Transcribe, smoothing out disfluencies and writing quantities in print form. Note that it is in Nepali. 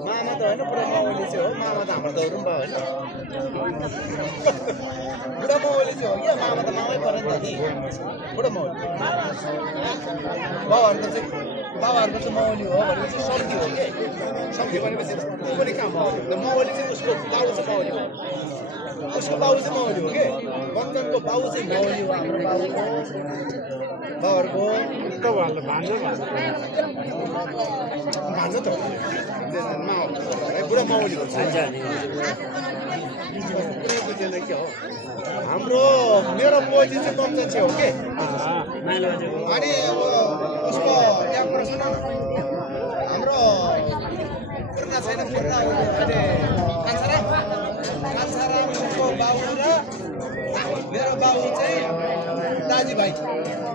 मामा त होइन पुरा माउली चाहिँ हो मामा त हाम्रो दौरु भयो होइन बुढा माउली चाहिँ हो क्या मामा त मामै पऱ्यो नि त नि बुढा माउली बाबाहरूको चाहिँ माउली हो भनेपछि सम्झी हो कि सम्झी भनेपछि ऊ पनि कहाँ माउली हो माउली चाहिँ उसको बाउ चाहिँ माउली हो उसको बाउ चाहिँ माउली हो कि बङ्गनको बाउ चाहिँ माउली हो हाम्रो बाउहरूको भान्जा त बुढा माउली हो के हो हाम्रो मेरो बोजी चाहिँ कम्चन हो कि अनि उसको यहाँ प्रश्न हाम्रो पूर्ण छैन पूर्ण अहिले कान्छारामको बाउ र मेरो बाउ चाहिँ दाजुभाइ